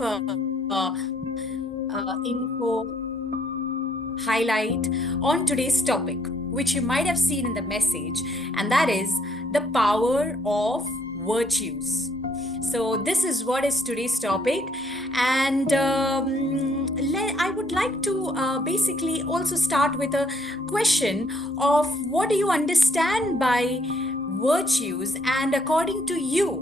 uh, info highlight on today's topic, which you might have seen in the message, and that is the power of virtues. So, this is what is today's topic, and I would like to basically also start with a question of what do you understand by virtues, and according to you,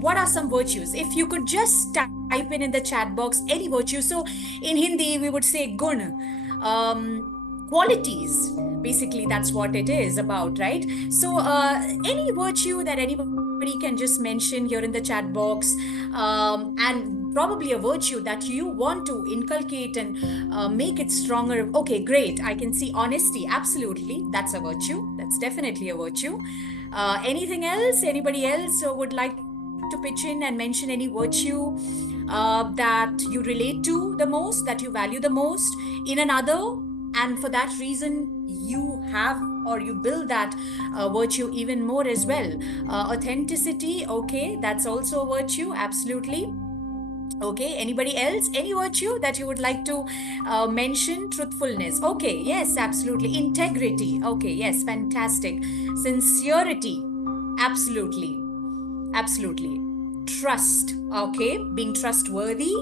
what are some virtues? If you could just type in the chat box any virtue. So in Hindi, we would say gun, qualities. Basically, that's what it is about, right? So any virtue that anybody can just mention here in the chat box, and probably a virtue that you want to inculcate and make it stronger. Okay, great. I can see honesty. Absolutely. That's a virtue. That's definitely a virtue. Anything else? Anybody else would like to pitch in and mention any virtue that you relate to the most, that you value the most in another, and for that reason you have or you build that virtue even more as well. Authenticity, okay, that's also a virtue, absolutely. Okay, anybody else? Any virtue that you would like to mention? Truthfulness. Okay, yes, absolutely. Integrity. Okay, yes, fantastic. Sincerity. Absolutely. Absolutely. Trust. Okay, being trustworthy.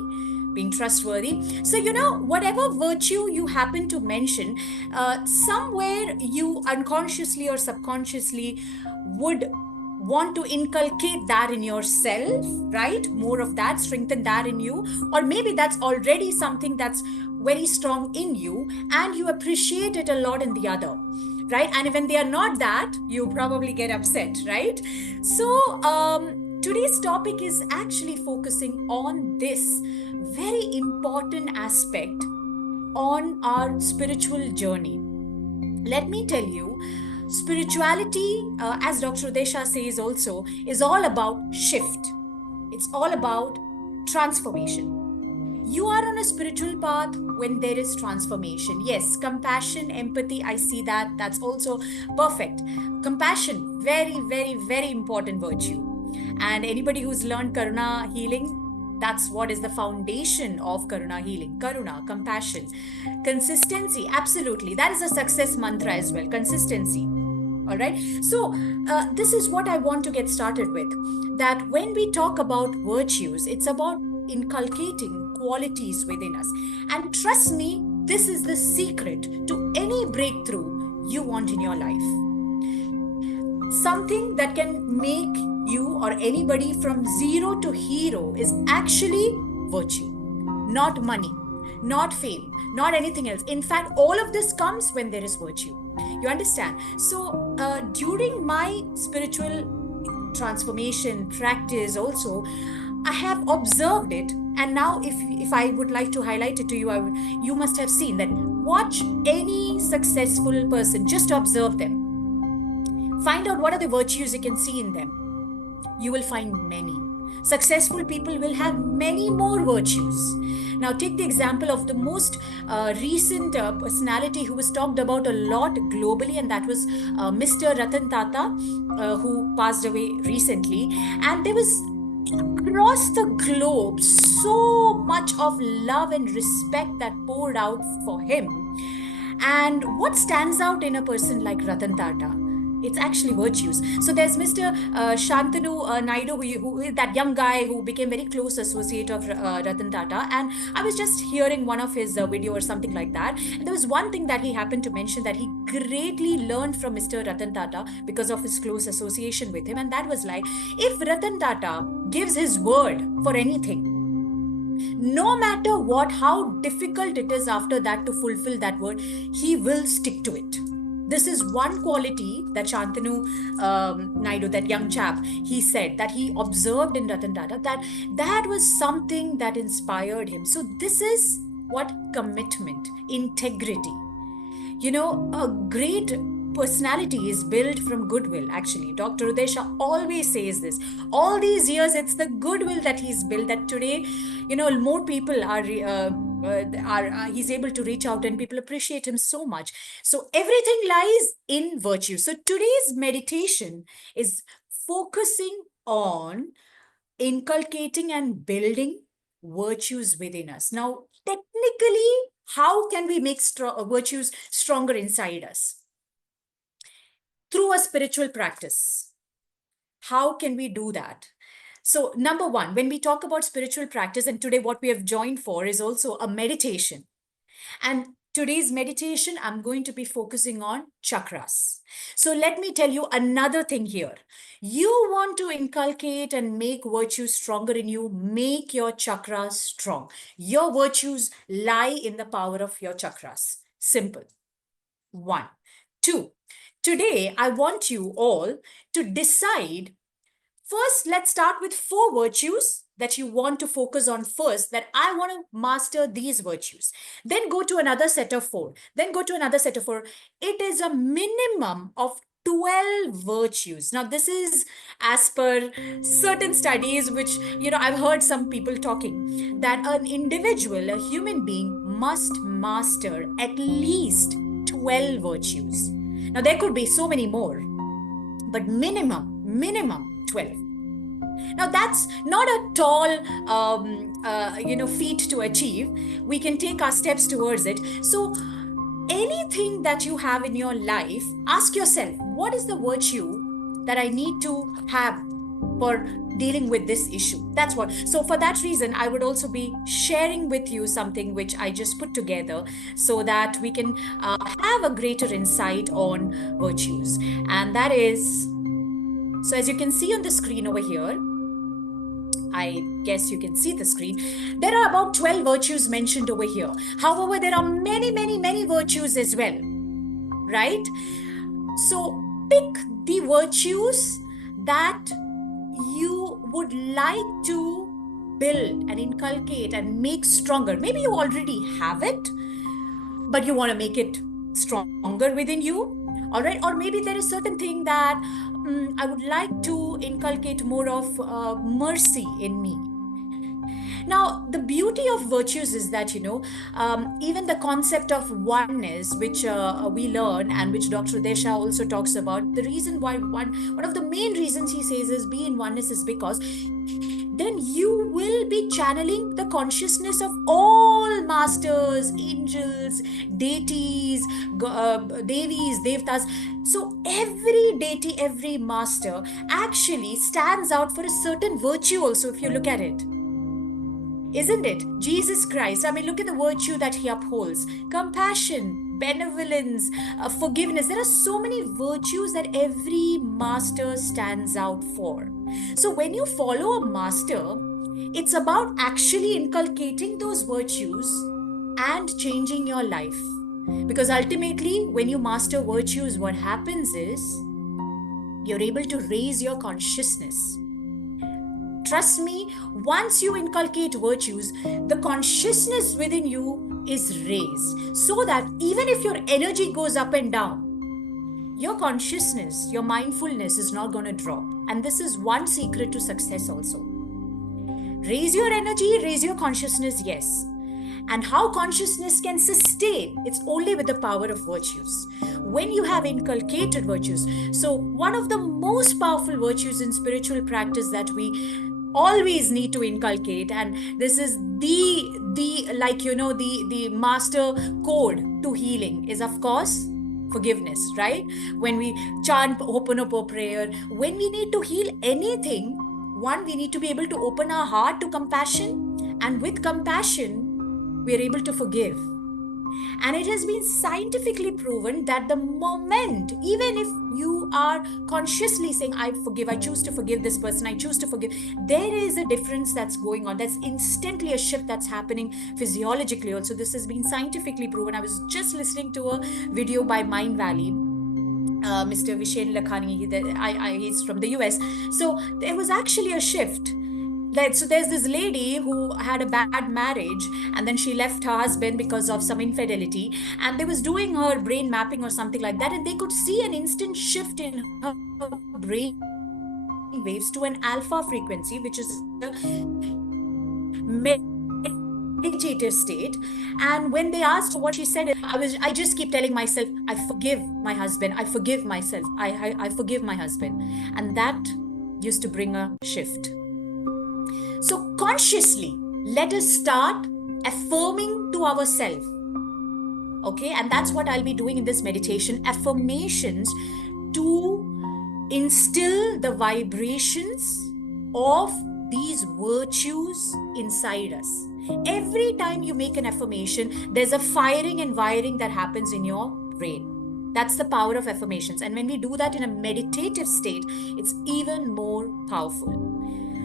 Being trustworthy. So, whatever virtue you happen to mention, somewhere you unconsciously or subconsciously would want to inculcate that in yourself, right? More of that, strengthen that in you. Or maybe that's already something that's very strong in you and you appreciate it a lot in the other, right? And when they are not that, you probably get upset, right? So, today's topic is actually focusing on this very important aspect on our spiritual journey. Let me tell you, spirituality, as Dr. Desha says also, is all about shift. It's all about transformation. You are on a spiritual path when there is transformation. Yes, compassion, empathy, I see that. That's also perfect. Compassion, very, very, very important virtue. And anybody who's learned Karuna healing, that's what is the foundation of Karuna healing. Karuna, compassion. Consistency, absolutely. That is a success mantra as well. Consistency. All right. So, this is what I want to get started with. That when we talk about virtues, it's about inculcating qualities within us. And trust me, this is the secret to any breakthrough you want in your life. Something that can make you or anybody from zero to hero is actually virtue, not money, not fame, not anything else. In fact, all of this comes when there is virtue. You understand? So, during my spiritual transformation practice, also, I have observed it. And now, if I would like to highlight it to you, you must have seen that. Watch any successful person, just observe them. Find out what are the virtues you can see in them. You will find many. Successful people will have many more virtues. Now, take the example of the most recent personality who was talked about a lot globally, and that was Mr. Ratan Tata, who passed away recently. And there was across the globe so much of love and respect that poured out for him. And what stands out in a person like Ratan Tata? It's actually virtues. So there's Mr. Shantanu Naidu, who is that young guy who became very close associate of Ratan Tata. And I was just hearing one of his video or something like that. And there was one thing that he happened to mention that he greatly learned from Mr. Ratan Tata because of his close association with him. And that was like, if Ratan Tata gives his word for anything, no matter what, how difficult it is after that to fulfill that word, he will stick to it. This is one quality that Shantanu Naidu, that young chap, he said that he observed in Ratan Tata, that was something that inspired him. So this is what commitment, integrity. A great personality is built from goodwill. Actually, Dr. Udesha always says this. All these years, it's the goodwill that he's built that today, more people he's able to reach out and people appreciate him so much. So everything lies in virtue. So today's meditation is focusing on inculcating and building virtues within us. Now, technically, how can we make virtues stronger inside us? Through a spiritual practice. How can we do that? So, number one, when we talk about spiritual practice, and today what we have joined for is also a meditation. And today's meditation, I'm going to be focusing on chakras. So let me tell you another thing here. You want to inculcate and make virtues stronger in you, make your chakras strong. Your virtues lie in the power of your chakras. Simple. One. Two. Today, I want you all to decide. First, let's start with 4 virtues that you want to focus on first, that I want to master these virtues. Then go to another set of 4. Then go to another set of 4. It is a minimum of 12 virtues. Now, this is as per certain studies, which, I've heard some people talking, that an individual, a human being, must master at least 12 virtues. Now, there could be so many more, but minimum 12. Now, that's not a tall, feat to achieve. We can take our steps towards it. So, anything that you have in your life, ask yourself, what is the virtue that I need to have for dealing with this issue? That's what. So for that reason, I would also be sharing with you something which I just put together so that we can have a greater insight on virtues. And that is, so as you can see on the screen over here, I guess you can see the screen. There are about 12 virtues mentioned over here. However, there are many virtues as well, right? So pick the virtues that you would like to build and inculcate and make stronger. Maybe you already have it, but you want to make it stronger within you. All right. Or maybe there is certain thing that I would like to inculcate more of mercy in me. Now, the beauty of virtues is that, even the concept of oneness, which we learn and which Dr. Desha also talks about, the reason why one of the main reasons he says is be in oneness is because then you will be channeling the consciousness of all masters, angels, deities, devis, devtas. So every deity, every master actually stands out for a certain virtue also, if you look at it. Isn't it? Jesus Christ, look at the virtue that he upholds. Compassion, benevolence, forgiveness. There are so many virtues that every master stands out for. So when you follow a master, it's about actually inculcating those virtues and changing your life. Because ultimately, when you master virtues, what happens is you're able to raise your consciousness. Trust me, once you inculcate virtues, the consciousness within you is raised so that even if your energy goes up and down, your consciousness, your mindfulness is not going to drop. And this is one secret to success also. Raise your energy, raise your consciousness, yes. And how consciousness can sustain, it's only with the power of virtues. When you have inculcated virtues. So one of the most powerful virtues in spiritual practice that we always need to inculcate, and this is the master code to healing, is of course forgiveness, right? When we chant Ho'oponopono prayer, when we need to heal anything, one, we need to be able to open our heart to compassion, and with compassion we are able to forgive. And it has been scientifically proven that the moment, even if you are consciously saying, I forgive, I choose to forgive this person, I choose to forgive, there is a difference that's going on. That's instantly a shift that's happening physiologically also. This has been scientifically proven. I was just listening to a video by Mind Valley. Mr. Vishen Lakhani, he's from the US. So there was actually a shift. So there's this lady who had a bad marriage, and then she left her husband because of some infidelity, and they was doing her brain mapping or something like that, and they could see an instant shift in her brain waves to an alpha frequency, which is a meditative state. And when they asked her what she said, I just keep telling myself, I forgive my husband, I forgive myself, I forgive my husband. And that used to bring a shift. So consciously, let us start affirming to ourselves. Okay, and that's what I'll be doing in this meditation, affirmations to instill the vibrations of these virtues inside us. Every time you make an affirmation, there's a firing and wiring that happens in your brain. That's the power of affirmations. And when we do that in a meditative state, it's even more powerful.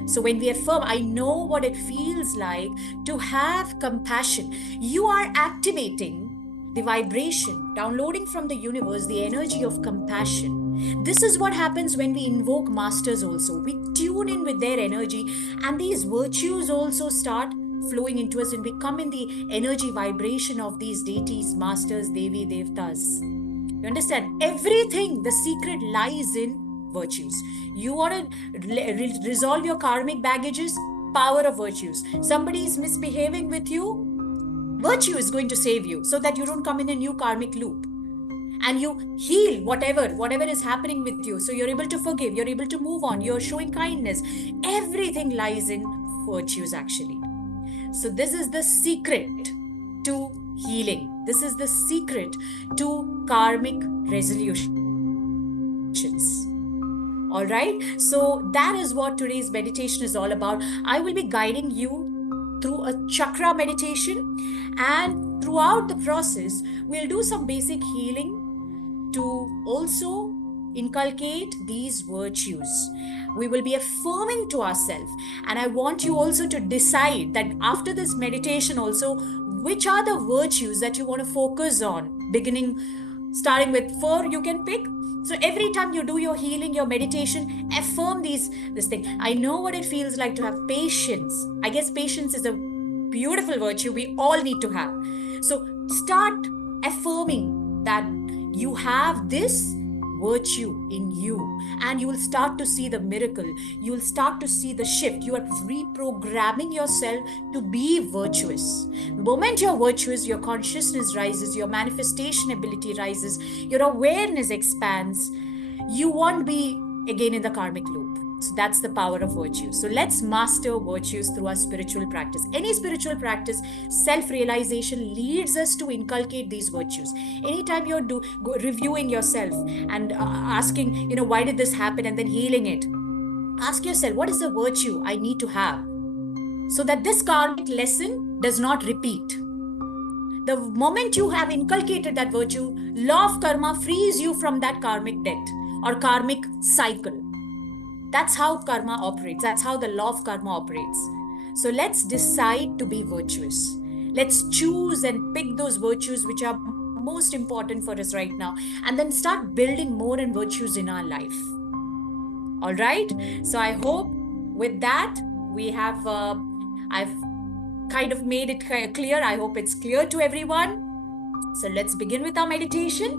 So when we affirm, I know what it feels like to have compassion. You are activating the vibration, downloading from the universe the energy of compassion. This is what happens when we invoke masters also. We tune in with their energy, and these virtues also start flowing into us, and we come in the energy vibration of these deities, masters, Devi, Devtas. You understand? Everything, the secret lies in virtues. You want to resolve your karmic baggages, power of virtues. Somebody is misbehaving with you, virtue is going to save you so that you don't come in a new karmic loop. And you heal whatever is happening with you. So you're able to forgive, you're able to move on, you're showing kindness. Everything lies in virtues, actually. So, this is the secret to healing. This is the secret to karmic resolutions. All right. So, that is what today's meditation is all about. I will be guiding you through a chakra meditation, and throughout the process, we'll do some basic healing to also inculcate these virtues. We will be affirming to ourselves. And I want you also to decide that after this meditation, also, which are the virtues that you want to focus on, beginning, starting with four, you can pick. So every time you do your healing, your meditation, affirm this thing. I know what it feels like to have patience. I guess patience is a beautiful virtue we all need to have. So start affirming that you have this virtue in you, and you will start to see the miracle. You will start to see the shift. You are reprogramming yourself to be virtuous. The moment you're virtuous, your consciousness rises, your manifestation ability rises, your awareness expands. You won't be again in the karmic loop. So that's the power of virtue. So let's master virtues through our spiritual practice. Any spiritual practice, self-realization leads us to inculcate these virtues. Anytime you're reviewing yourself and asking, why did this happen, and then healing it, ask yourself, what is the virtue I need to have so that this karmic lesson does not repeat? The moment you have inculcated that virtue, law of karma frees you from that karmic debt or karmic cycle. That's how karma operates. That's how the law of karma operates. So let's decide to be virtuous. Let's choose and pick those virtues which are most important for us right now, and then start building more and virtues in our life. All right. So I hope with that we have, I've kind of made it clear. I hope it's clear to everyone. So let's begin with our meditation.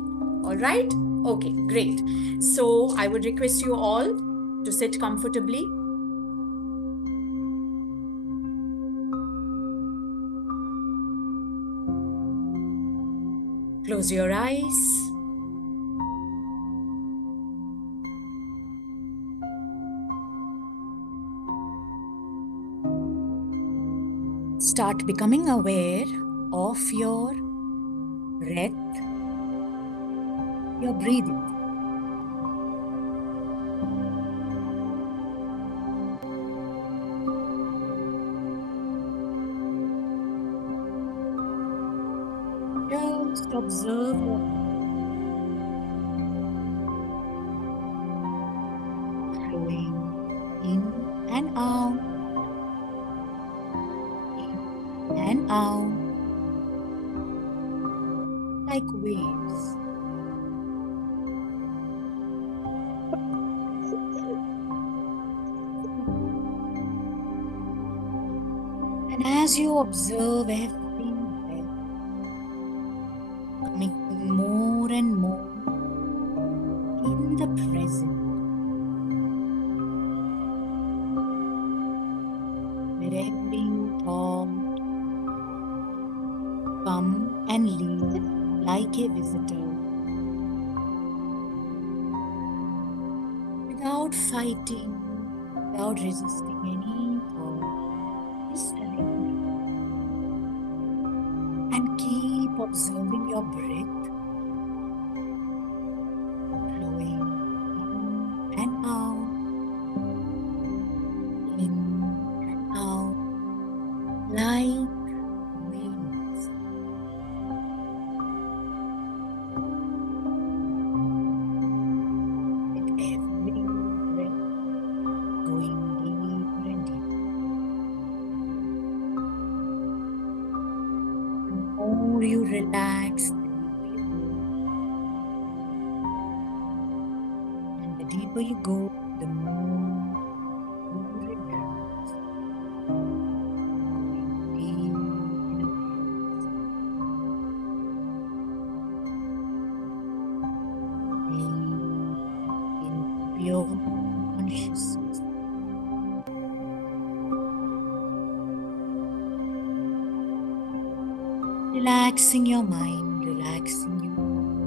All right. Okay, great. So I would request you all to sit comfortably. Close your eyes. Start becoming aware of your breath, your breathing. Just observe your flowing in and out, in and out, like waves. And as you observe every breath coming more and more in the present, let every thought come and leave like a visitor, without fighting, without resisting any thought. surrender and keep observing your breath flowing in and out, in and out, like waves. With every breath going deeper and deeper. The more you relax, the deeper you go. And the deeper you go, the more you relax, going deep in awareness, deep in pure consciousness. Relaxing your mind, relaxing your body,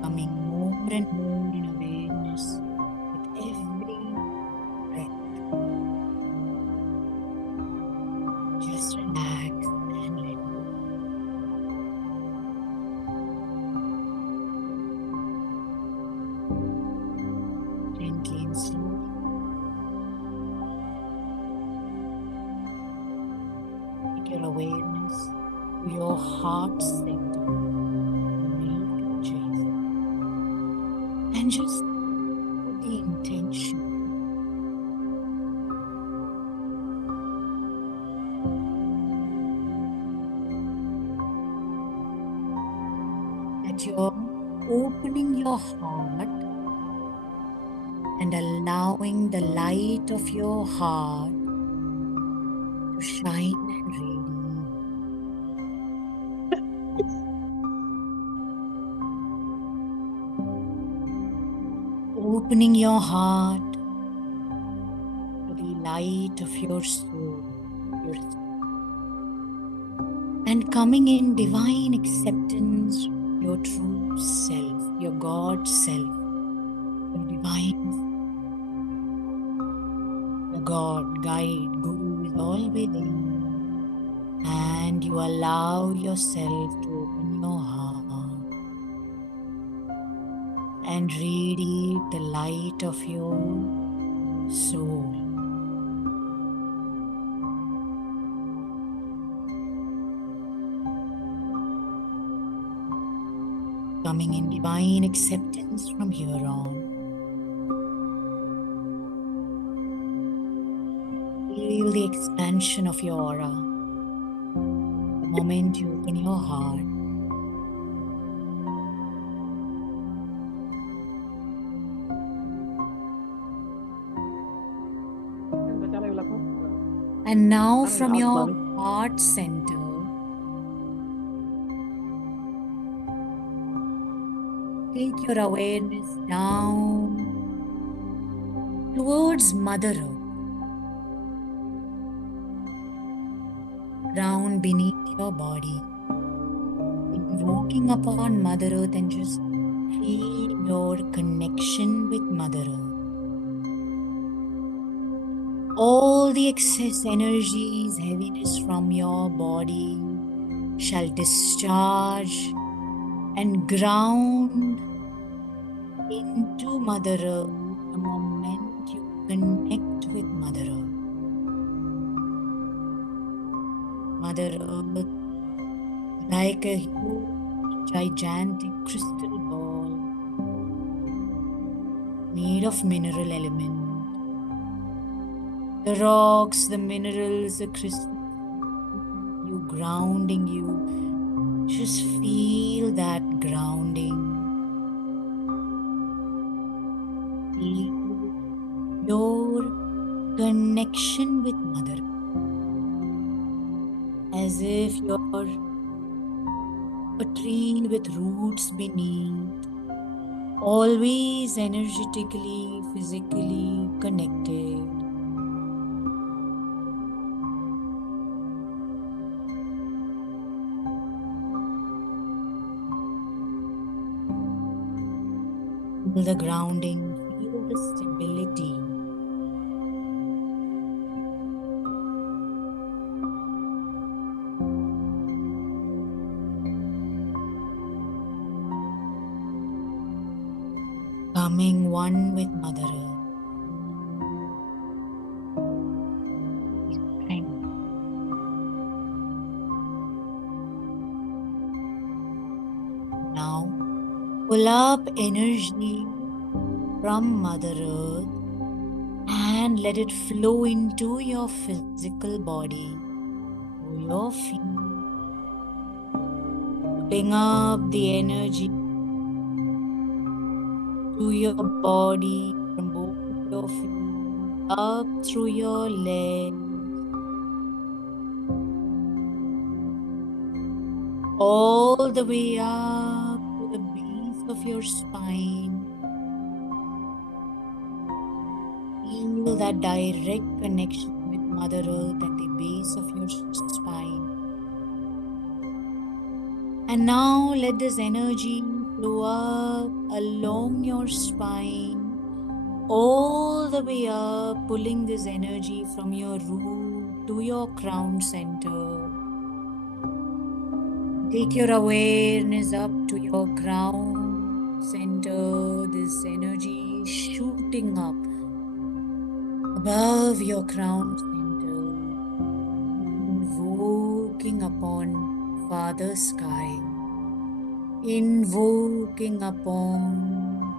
coming more and more in awareness with every breath. Just relax and let go. Gently and slowly, take your awareness to your heart center, beneath your chest, and just put the intention that you're opening your heart and allowing the light of your heart to shine and radiate. Opening your heart to the light of your soul, your and coming in divine acceptance, your true self, your God self, your divine, the God, guide, Guru is all within, and you allow yourself to open your heart and radiate the light of your soul. Coming in divine acceptance from here on. Feel the expansion of your aura. The moment you open your heart, and now from your heart center, take your awareness down towards Mother Earth, ground beneath your body, invoking upon Mother Earth and just feel your connection with Mother Earth. All the excess energies, heaviness from your body shall discharge and ground into Mother Earth the moment you connect with Mother Earth. Mother Earth, like a huge, gigantic crystal ball made of mineral element. The rocks, the minerals, the crystal, you grounding you. Just feel that grounding. Feel your connection with Mother, as if you're a tree with roots beneath, always energetically, physically connected. Feel the grounding, feel the stability. becoming one with Mother Earth. Strength. Now, pull up energy from Mother Earth and let it flow into your physical body, through your feet, pulling up the energy to your body from both of your feet, up through your legs, all the way up to the base of your spine. Feel that direct connection with Mother Earth at the base of your spine. And now let this energy flow up along your spine, all the way up, pulling this energy from your root to your crown center. Take your awareness up to your crown center, this energy shooting up above your crown center, invoking upon Father Sky, invoking upon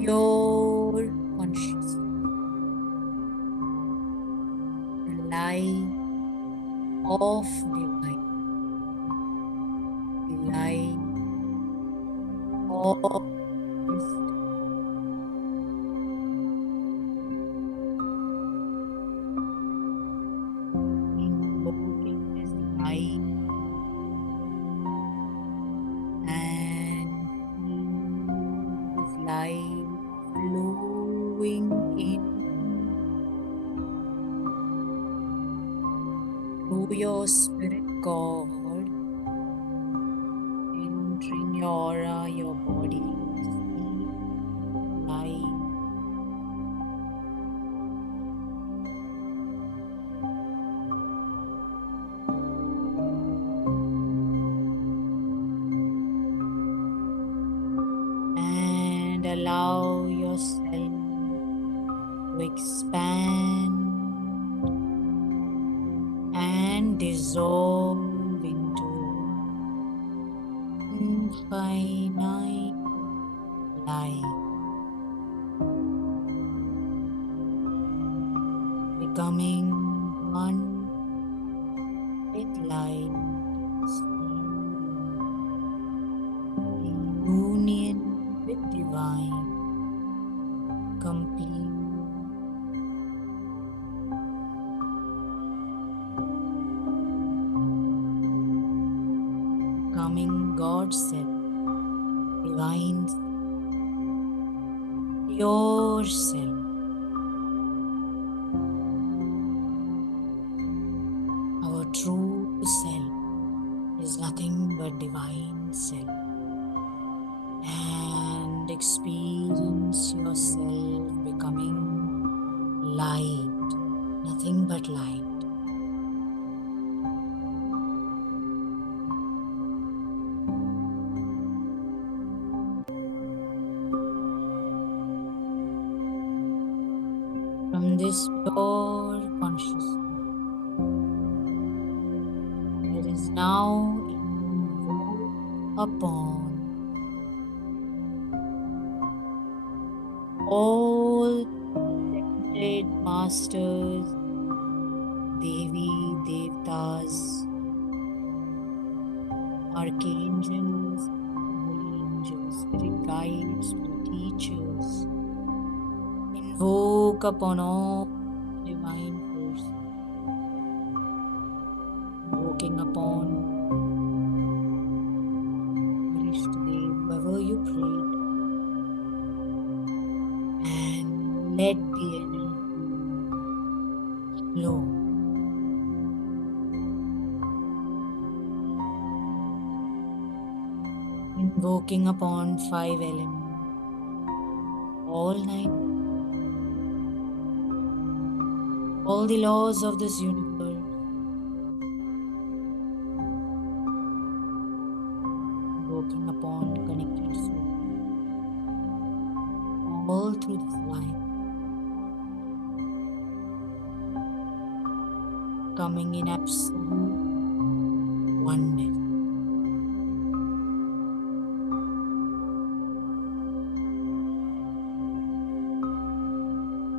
pure consciousness, the light of divine, the light of wisdom, invoking this light and feel this light flowing in through your spirit cord, entering your aura, your body, see light. And allow yourself to expand and dissolve into infinite light, becoming one with light, in union with divine, complete. Becoming God's self, divine, pure self. Our true self is nothing but divine self. And experience yourself becoming light, nothing but light. From this pure consciousness, it is now invoked upon all sacred masters, Devi, Devtas, archangels, holy angels, spirit guides, spirit teachers. Invoke upon all divine force, invoking upon Ishtadev, whoever you prayed, and let the energy flow. Invoking upon 5 elements, all 9, all the laws of this universe, invoking upon connected all through this life, coming in absolute oneness.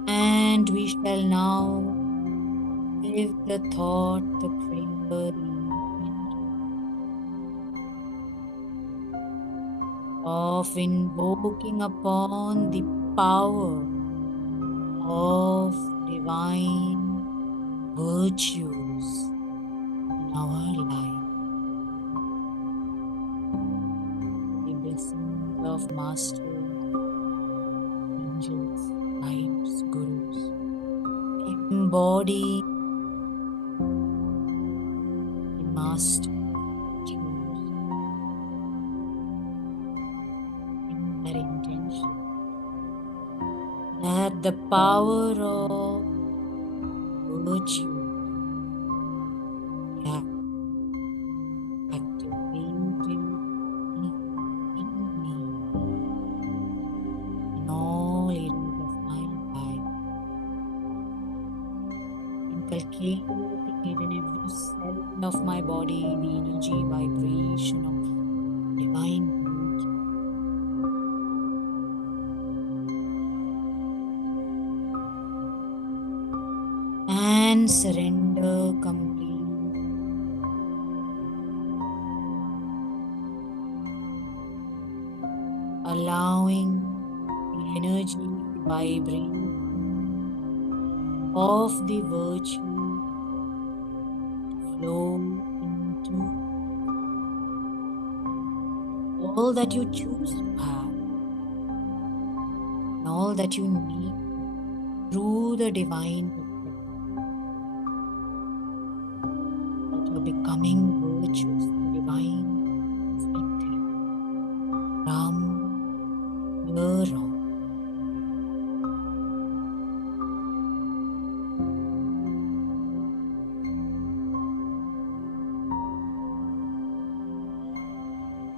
And we shall now give the thought, the prayer, the intention of invoking upon the power of divine virtues in our life, the blessings of masters, angels, guides, gurus, embody the master virtues in their intention, that the power of virtue activated in me in all areas of my life, inculcating it in every cell of my body, the energy vibration of divine virtue. And surrender completely. Allowing the energy, the vibration of the virtue to flow into all that you choose to have and all that you need through the divine perspective, that you're becoming virtuous, the divine perspective from here on.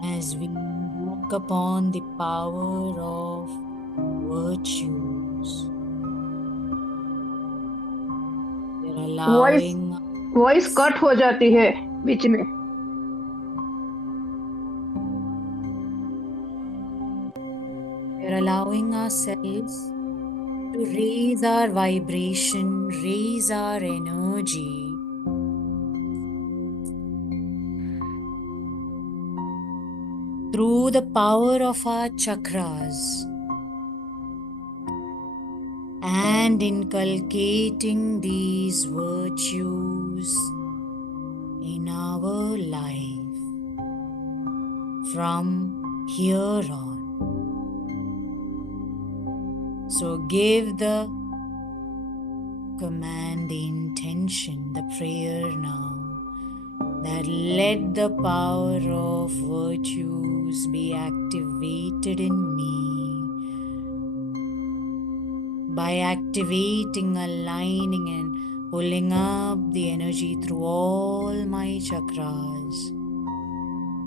As we look upon the power of virtues, we're allowing voice cut हो जाती है बीच में. we're allowing ourselves to raise our vibration, raise our energy through the power of our chakras and inculcating these virtues in our life from here on. So give the command, the intention, the prayer now, that let the power of virtues be activated in me by activating, aligning, and pulling up the energy through all my chakras,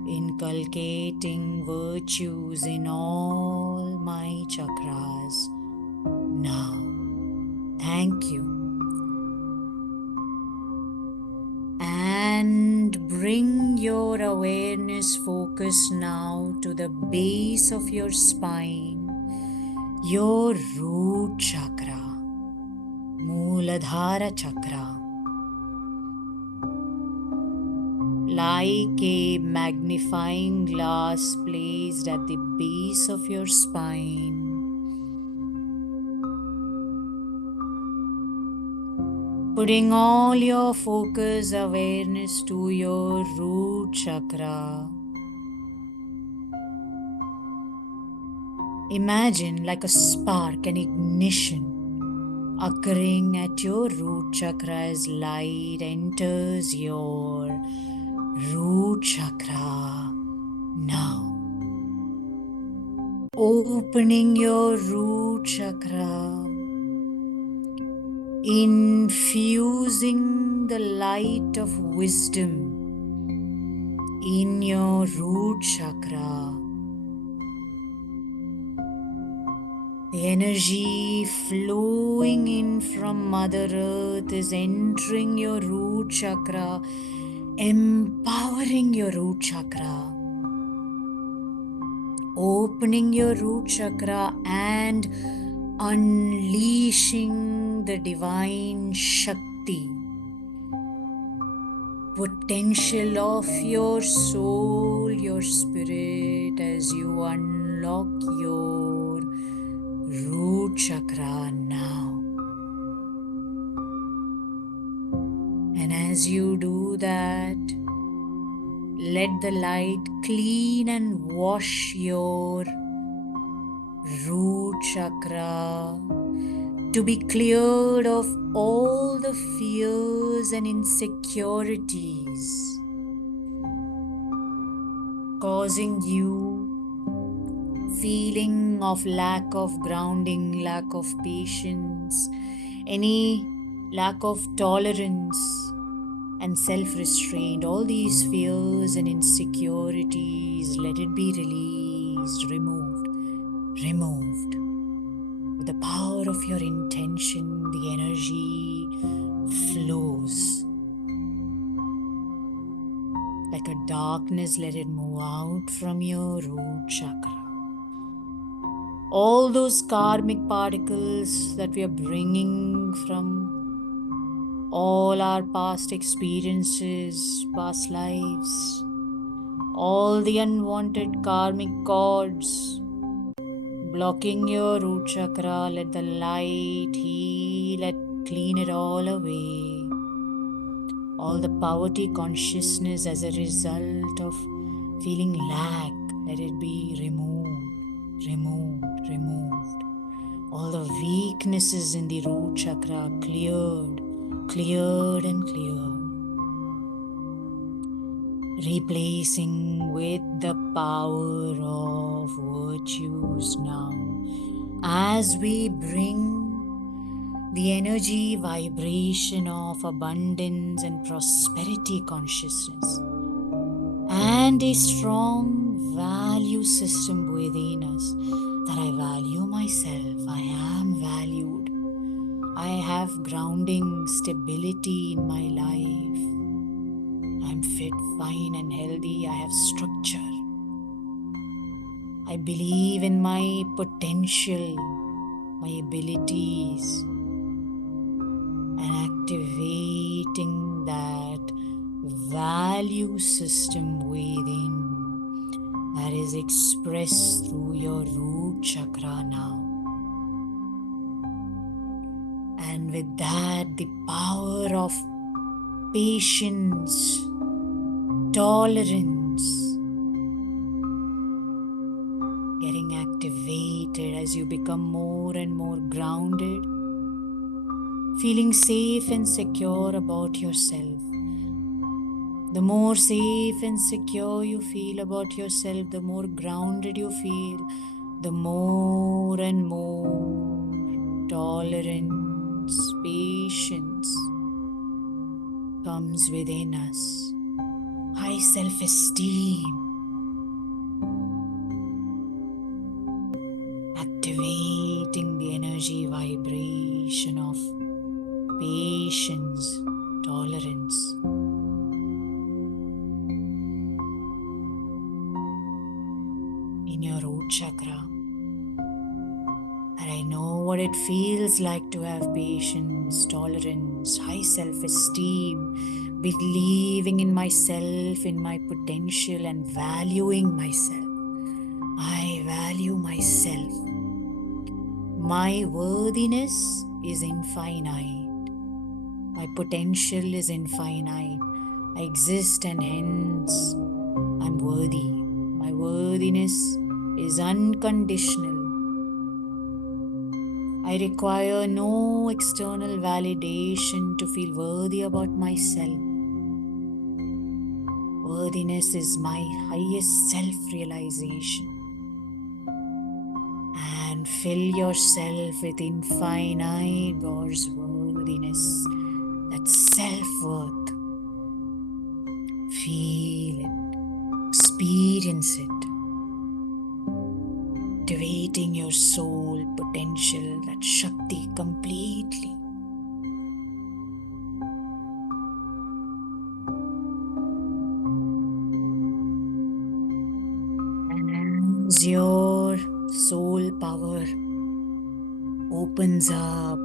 inculcating virtues in all my chakras now. Thank you. And bring your awareness focus now to the base of your spine, your root chakra, Mooladhara chakra. Like a magnifying glass placed at the base of your spine, putting all your focus, awareness to your root chakra. Imagine like a spark, an ignition occurring at your root chakra as light enters your root chakra now. Opening your root chakra, infusing the light of wisdom in your root chakra, the The energy flowing in from Mother Earth is entering your root chakra, empowering your root chakra, opening your root chakra and unleashing the divine Shakti, potential of your soul, your spirit as you unlock your root chakra now. And as you do that, let the light clean and wash your root chakra to be cleared of all the fears and insecurities causing you feeling of lack of grounding, lack of patience, any lack of tolerance and self-restraint. All these fears and insecurities, let it be released, removed. With the power of your intention, the energy flows. Like a darkness, let it move out from your root chakra. All those karmic particles that we are bringing from all our past experiences, past lives, all the unwanted karmic cords blocking your root chakra, let the light heal, let clean it all away. All the poverty consciousness as a result of feeling lack, let it be removed. All the weaknesses in the root chakra cleared and cleared. Replacing with the power of virtues now. As we bring the energy vibration of abundance and prosperity consciousness and a strong value system within us, that I value myself, I am valued, I have grounding, stability in my life, I'm fit, fine and healthy, I have structure, I believe in my potential, my abilities, and activating that value system within that is expressed through your root chakra now. And with that, the power of patience, tolerance getting activated as you become more and more grounded, feeling safe and secure about yourself. The more safe and secure you feel about yourself, the more grounded you feel, the more and more tolerance, patience comes within us. High self-esteem, activating the energy vibration of patience, tolerance. In your root chakra. And I know what it feels like to have patience, tolerance, high self-esteem, believing in myself, in my potential, and valuing myself. I value myself. My worthiness is infinite. My potential is infinite. I exist and hence I'm worthy. My worthiness is unconditional. I require no external validation to feel worthy about myself. Worthiness is my highest self-realization. And fill yourself with infinite God's worthiness, that self-worth. Feel it, experience it. activating your soul potential, that Shakti completely. And as your soul power opens up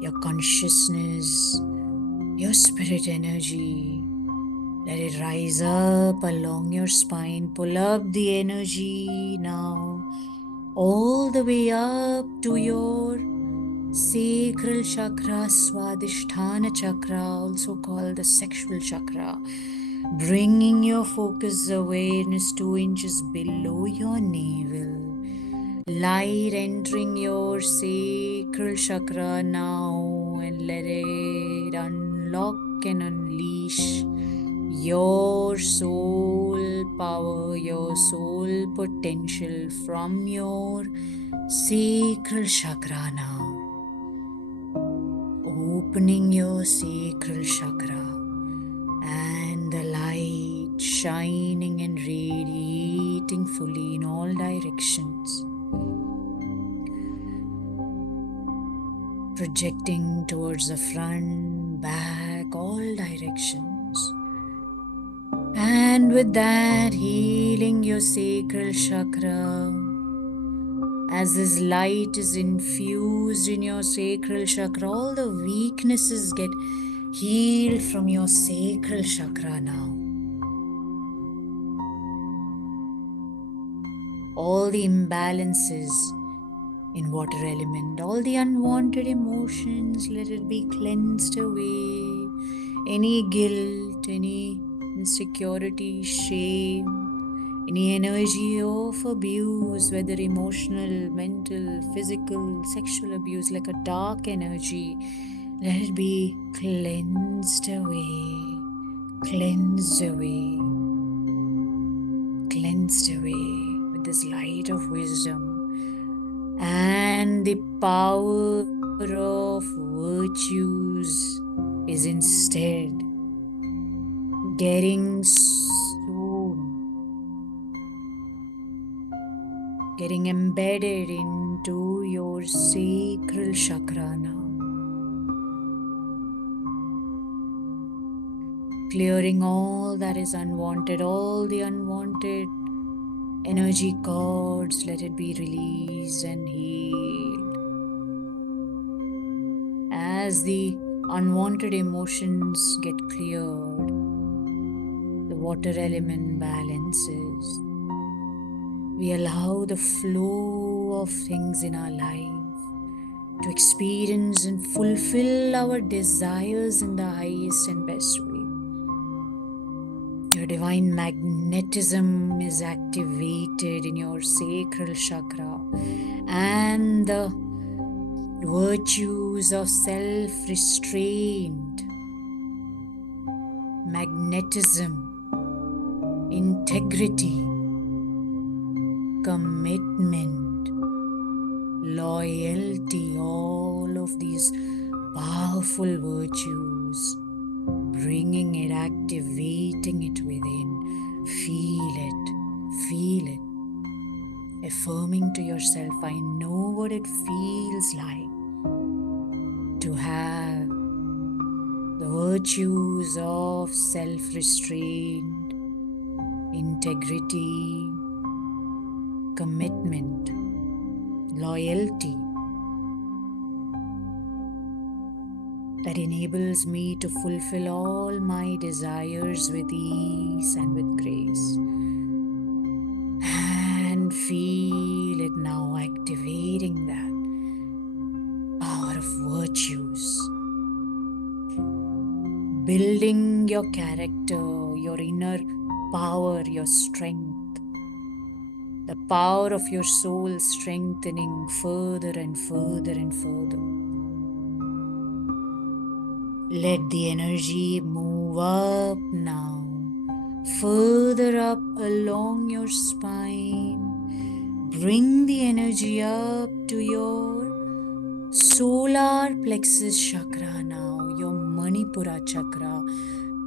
your consciousness, your spirit energy, let it rise up along your spine. Pull up the energy now, all the way up to your sacral chakra, Swadhisthana chakra, also called the sexual chakra. Bringing your focus awareness 2 inches below your navel. Light entering your sacral chakra now, and let it unlock and unleash your soul power, your soul potential from your sacral chakra now. Opening your sacral chakra and the light shining and radiating fully in all directions. Projecting towards the front, back, all directions. And with that, healing your sacral chakra. As this light is infused in your sacral chakra, all the weaknesses get healed from your sacral chakra now. All the imbalances in water element, all the unwanted emotions, let it be cleansed away. Any guilt, any insecurity, shame, any energy of abuse, whether emotional, mental, physical, sexual abuse, like a dark energy, let it be cleansed away, cleansed away, cleansed away with this light of wisdom. And the power of virtues is instead getting embedded into your sacral chakra now. Clearing all that is unwanted, all the unwanted energy cords, let it be released and healed. As the unwanted emotions get cleared, the water element balances. We allow the flow of things in our life to experience and fulfill our desires in the highest and best way. Your divine magnetism is activated in your sacral chakra, and the virtues of self-restraint, magnetism, integrity, commitment, loyalty, all of these powerful virtues, bringing it, activating it within. Feel it, affirming to yourself, I know what it feels like to have the virtues of self-restraint, integrity, commitment, loyalty, that enables me to fulfill all my desires with ease and with grace. And feel it now, activating that power of virtues, building your character, your inner power, your strength, the power of your soul strengthening further and further and further. Let the energy move up now, further up along your spine. Bring the energy up to your solar plexus chakra now, your Manipura chakra,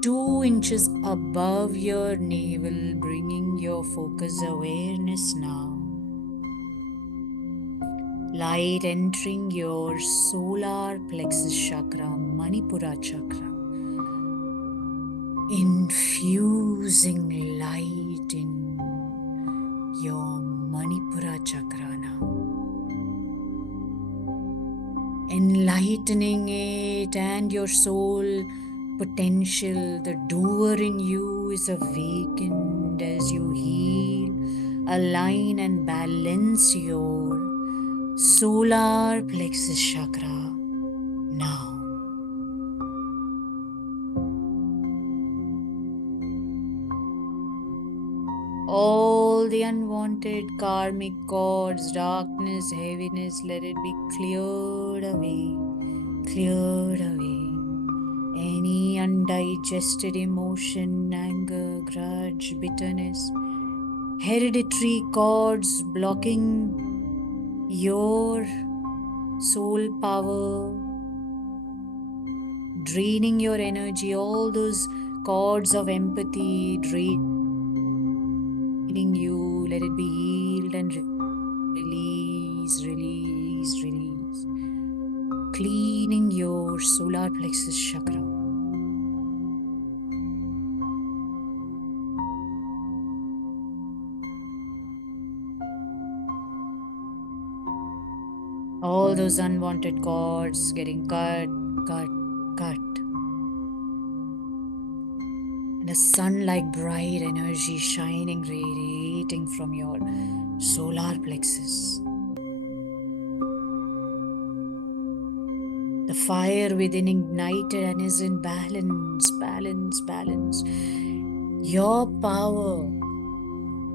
2 inches above your navel, bringing your focus awareness now. Light entering your solar plexus chakra, Manipura chakra. Infusing light in your Manipura chakra now. Enlightening it and your soul potential. The doer in you is awakened as you heal, align, and balance your solar plexus chakra now. All the unwanted karmic cords, darkness, heaviness, let it be cleared away, cleared away. Any undigested emotion, anger, grudge, bitterness, hereditary cords blocking your soul power, draining your energy, all those cords of empathy, draining you, let it be healed and release, release, release. Cleaning your solar plexus chakra. All those unwanted cords getting cut, cut, cut. And a sun-like bright energy shining, radiating from your solar plexus. The fire within ignited and is in balance, balance, balance. Your power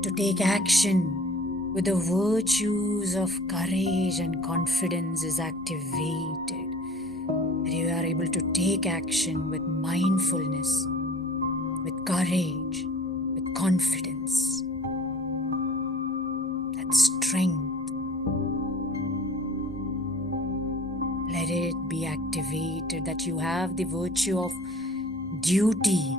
to take action with the virtues of courage and confidence is activated. That you are able to take action with mindfulness, with courage, with confidence. That strength. Let it be activated, that you have the virtue of duty,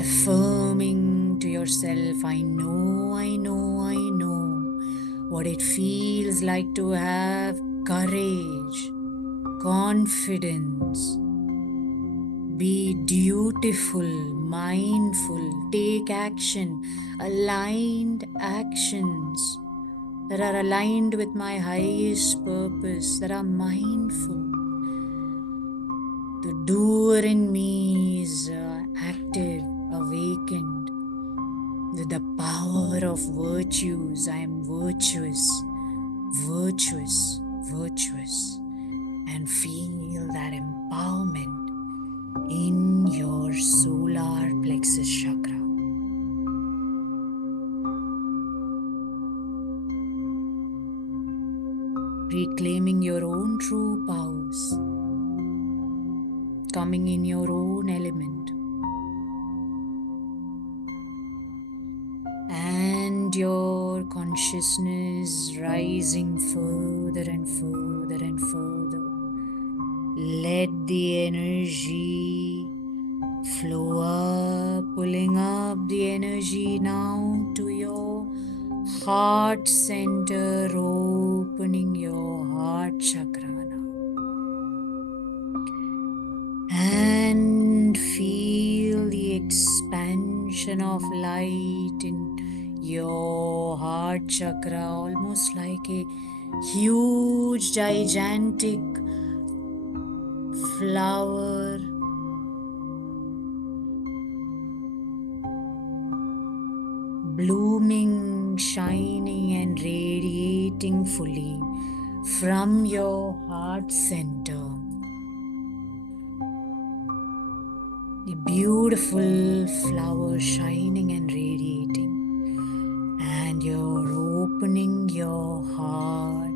affirming to yourself, I know, I know, I know what it feels like to have courage, confidence, be dutiful, mindful, take action, aligned actions that are aligned with my highest purpose, that are mindful. The doer in me is active, awakened. With the power of virtues, I am virtuous, virtuous, virtuous, and feel that empowerment in your solar plexus chakra. Reclaiming your own true powers, coming in your own element, and your consciousness rising further and further and further. Let the energy flow up, pulling up the energy now to your heart center, opening your heart chakra now. And feel the expansion of light in your heart chakra, almost like a huge, gigantic flower. Blooming, shining, and radiating fully from your heart center. The beautiful flower shining and radiating, and you're opening your heart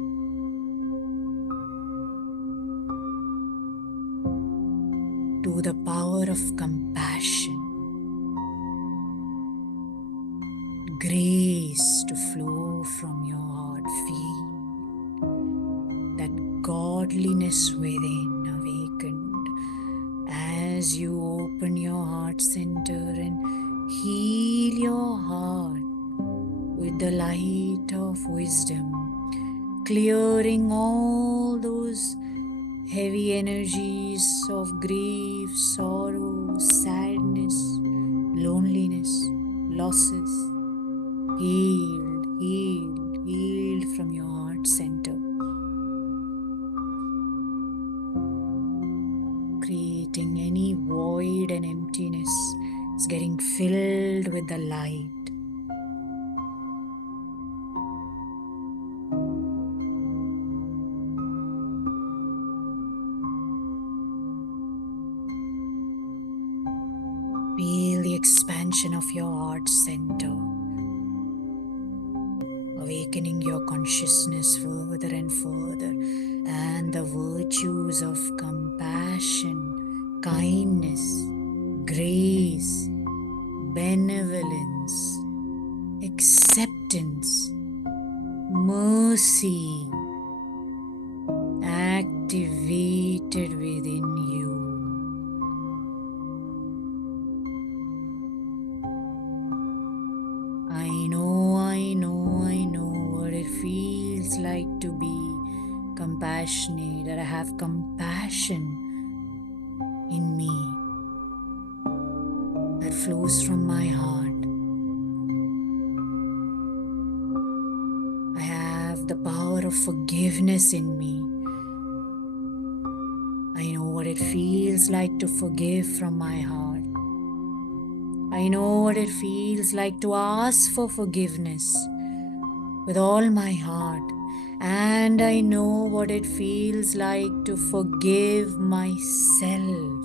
to the power of compassion, grace to flow from your heart. Feel that godliness within awakened as you open your heart center and heal your heart with the light of wisdom, clearing all those heavy energies of grief, sorrow, sadness, loneliness, losses. Healed, healed, healed from your heart center. Creating any void and emptiness is getting filled with the light. Feel the expansion of your heart center, awakening your consciousness further and further, and the virtues of compassion, kindness, grace, benevolence, acceptance, mercy activated within you. I know what it feels like to be compassionate, that I have compassion in me that flows from my heart. I have the power of forgiveness in me. I know what it feels like to forgive from my heart. I know what it feels like to ask for forgiveness with all my heart. And I know what it feels like to forgive myself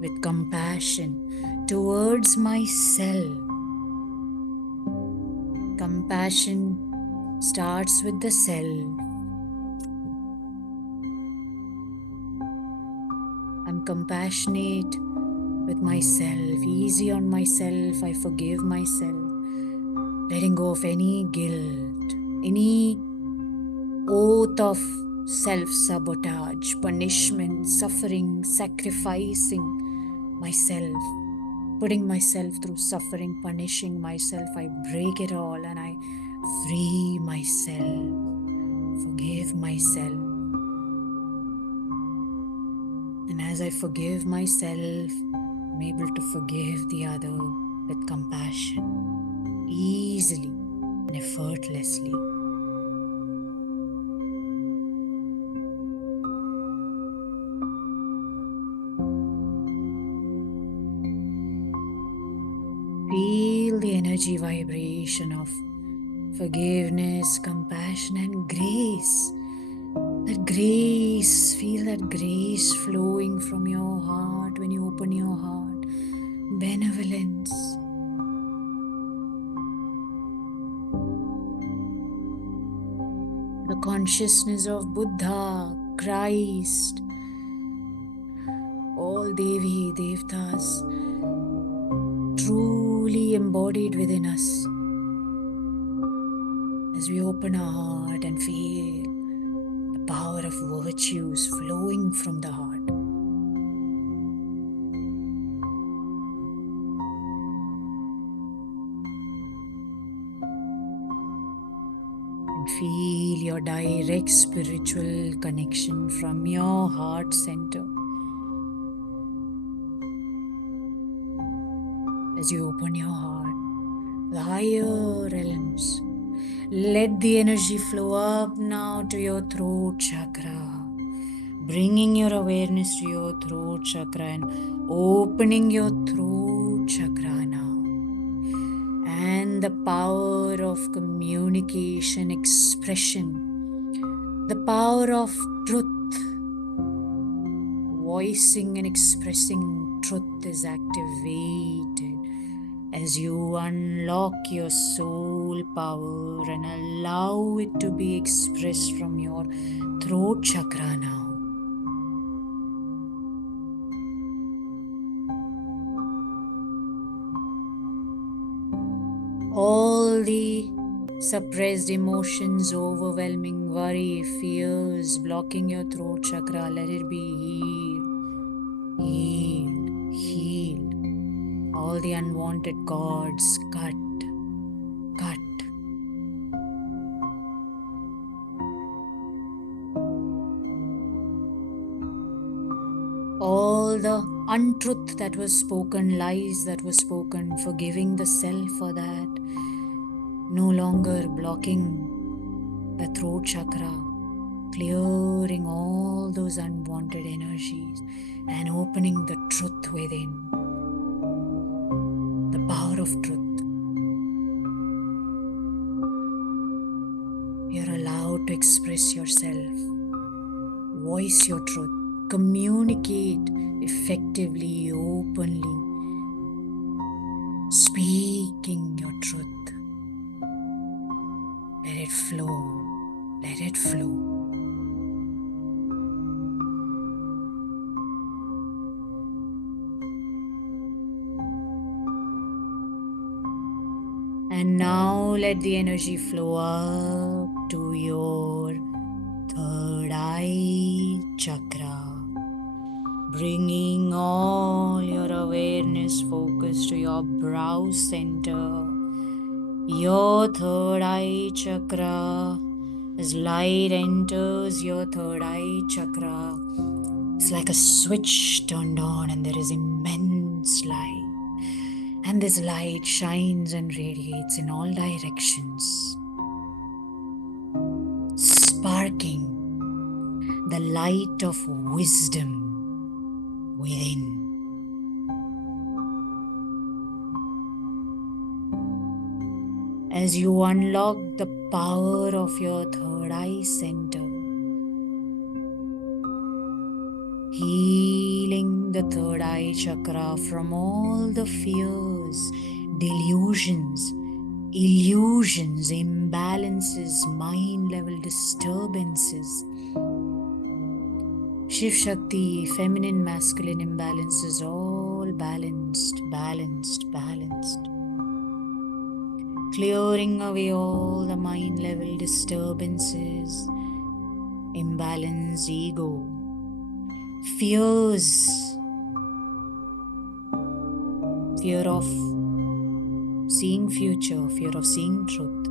with compassion towards myself. Compassion starts with the self. I'm compassionate with myself, easy on myself. I forgive myself, letting go of any guilt, any oath of self-sabotage, punishment, suffering, sacrificing myself, putting myself through suffering, punishing myself. I break it all and I free myself, forgive myself. And as I forgive myself, I'm able to forgive the other with compassion, easily and effortlessly. Feel the energy vibration of forgiveness, compassion, and grace. That grace, feel that grace flowing from your heart when you open your heart. Benevolence. The consciousness of Buddha, Christ, all Devi, Devtas, truly embodied within us. As we open our heart and feel the power of virtues flowing from the heart. And feel your direct spiritual connection from your heart center. As you open your heart, the higher realms, let the energy flow up now to your throat chakra, bringing your awareness to your throat chakra and opening your throat chakra now. And the power of communication, expression, the power of truth, voicing and expressing truth is activated as you unlock your soul power and allow it to be expressed from your throat chakra now. All the suppressed emotions, overwhelming worry, fears, blocking your throat chakra, let it be healed, healed, healed. All the unwanted cords cut, cut, all the untruth that was spoken, lies that was spoken, forgiving the self for that, no longer blocking the throat chakra, clearing all those unwanted energies and opening the truth within, the power of truth. You're allowed to express yourself, voice your truth, communicate effectively, openly, speaking your truth. Let it flow, let it flow. And now let the energy flow up to your third eye chakra, bringing all your awareness focus to your brow center. Your third eye chakra, as light enters your third eye chakra, it's like a switch turned on and there is immense light. And this light shines and radiates in all directions, sparking the light of wisdom within. As you unlock the power of your third eye center, healing the third eye chakra from all the fears, delusions, illusions, imbalances, mind level disturbances, Shiv Shakti, feminine, masculine imbalances, all balanced, balanced, balanced. Clearing away all the mind level disturbances, imbalanced ego, fears, fear of seeing future, fear of seeing truth,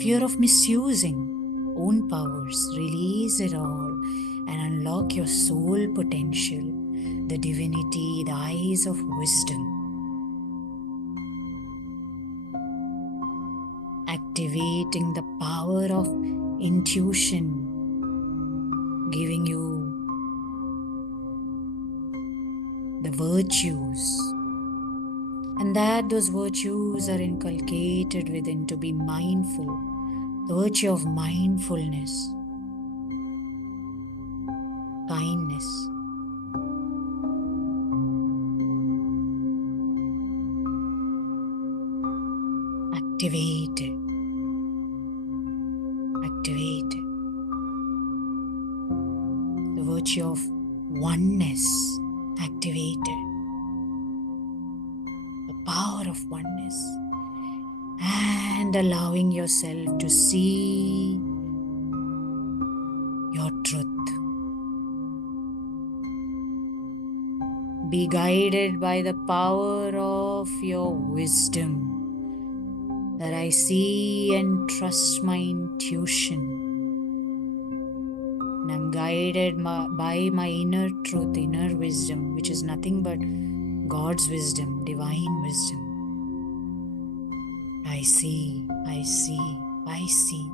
fear of misusing own powers. Release it all and unlock your soul potential, the divinity, the eyes of wisdom. Activating the power of intuition, giving you the virtues, and that those virtues are inculcated within to be mindful, the virtue of mindfulness, kindness, activated, activated, the virtue of oneness, activated, the power of oneness, and allowing yourself to see your truth. Be guided by the power of your wisdom, that I see and trust my intuition. And I'm guided by my inner truth, inner wisdom, which is nothing but God's wisdom, divine wisdom. I see, I see, I see.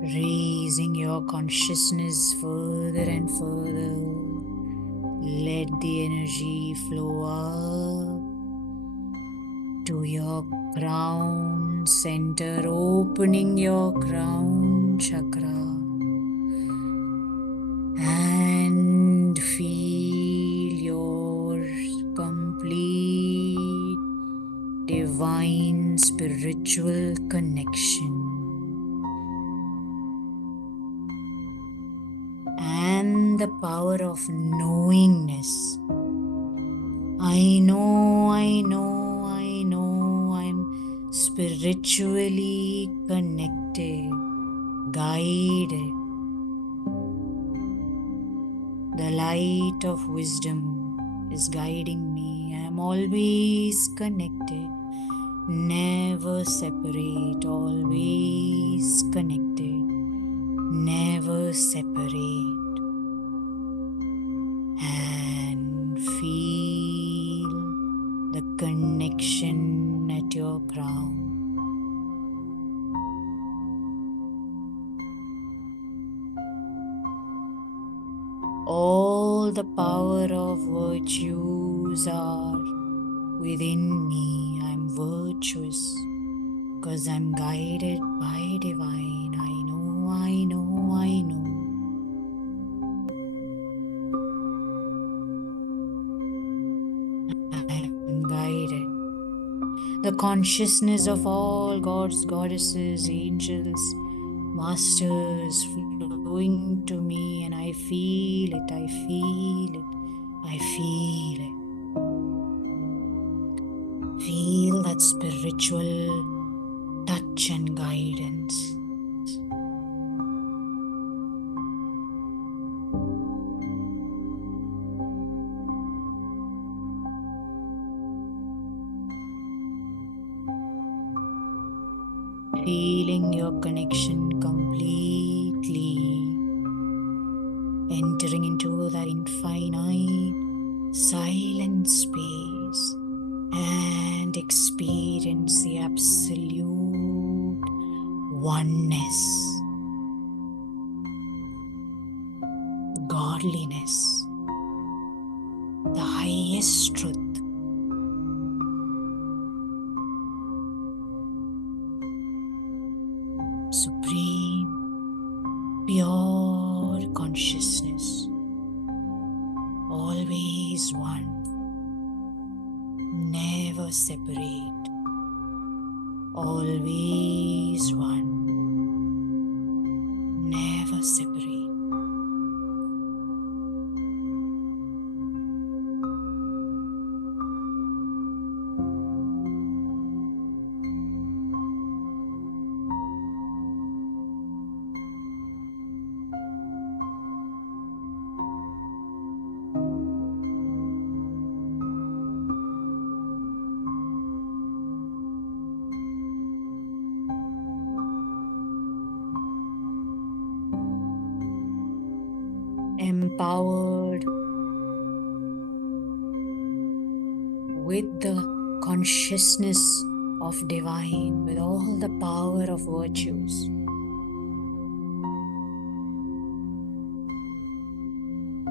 Raising your consciousness further and further, let the energy flow up to your crown center, opening your crown chakra, and feel your complete divine spiritual connection and the power of knowingness. I know, I know, I know I'm spiritually connected, guided. The light of wisdom is guiding me. I am always connected, never never separate, always connected, never separate. And feel the connection at your crown. All the power of virtues are within me. I'm virtuous because I'm guided by divine. I know, I know, I know. I'm guided. The consciousness of all gods, goddesses, angels, masters flowing to me, and I feel it, I feel it, I feel it. Feel that spiritual touch and guidance. Feeling your connection completely, entering into that infinite silent space and experience the absolute oneness, godliness, the highest truth. Supreme, pure consciousness, always one, never separate, always one, never separate. Empowered with the consciousness of divine, with all the power of virtues.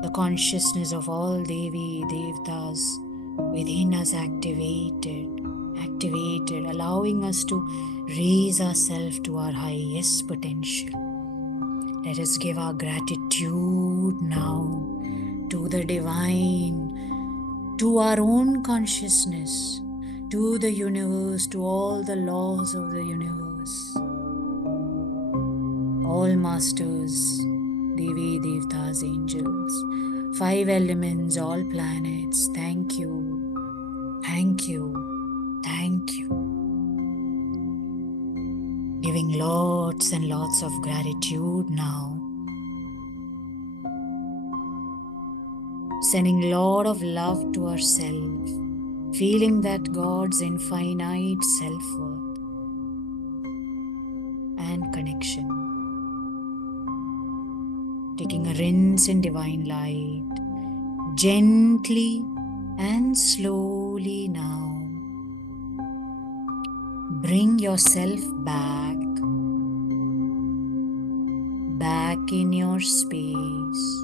The consciousness of all Devi, Devtas within us activated, allowing us to raise ourselves to our highest potential. Let us give our gratitude now to the divine, to our own consciousness, to the universe, to all the laws of the universe. All masters, Devi, Devtas, angels, 5 elements, all planets, thank you, thank you, thank you. Giving lots and lots of gratitude now. Sending a lot of love to ourselves, feeling that God's infinite self-worth and connection. Taking a rinse in divine light, gently and slowly now. Bring yourself back in your space,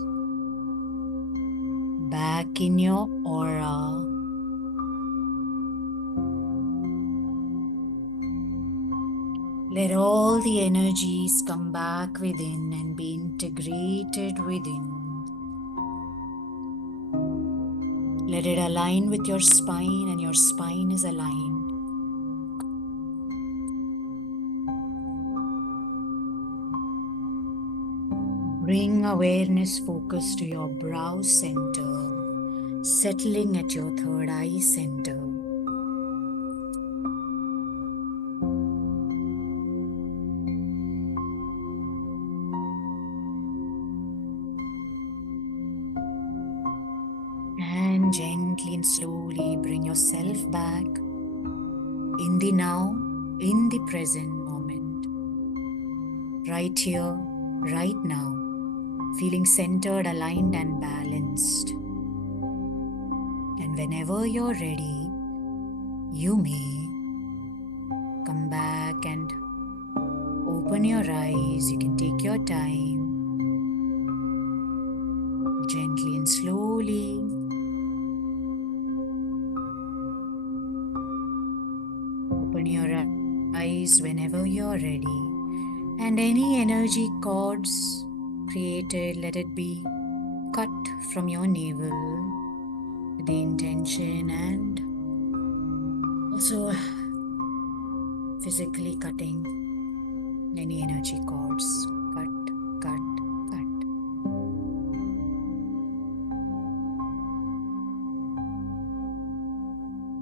back in your aura. Let all the energies come back within and be integrated within. Let it align with your spine, and your spine is aligned. Bring awareness focus to your brow center, settling at your third eye center. And gently and slowly bring yourself back in the now, in the present moment, right here, right now, feeling centered, aligned, and balanced. And whenever you're ready, you may come back and open your eyes. You can take your time, gently and slowly. Open your eyes whenever you're ready, and any energy cords created, let it be cut from your navel with the intention and also physically cutting any energy cords. Cut, cut, cut.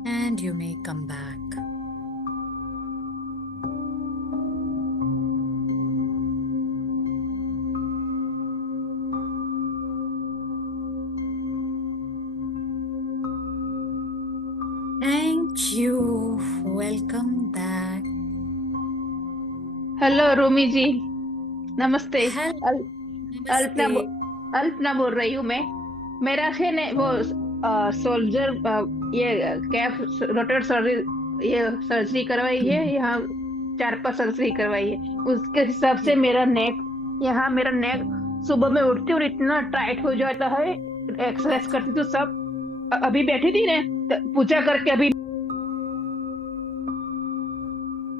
And you may come back. Thank you. Welcome back. Hello Rumi ji, नमस्ते। Hello, Alpana namaste. Alpana बोल रही हूँ मैं। मेरा है ने वो soldier ये कैफ रोटेट सर्जरी, ये सर्जरी करवाई है यहाँ। 4-5 सर्जरी करवाई है, उसके हिसाब से मेरा नेक, यहाँ मेरा नेक सुबह में उठती हूँ और इतना टाइट हो जाता है। एक्सरसाइज करती तो सब अभी बैठी थी ने पूजा करके अभी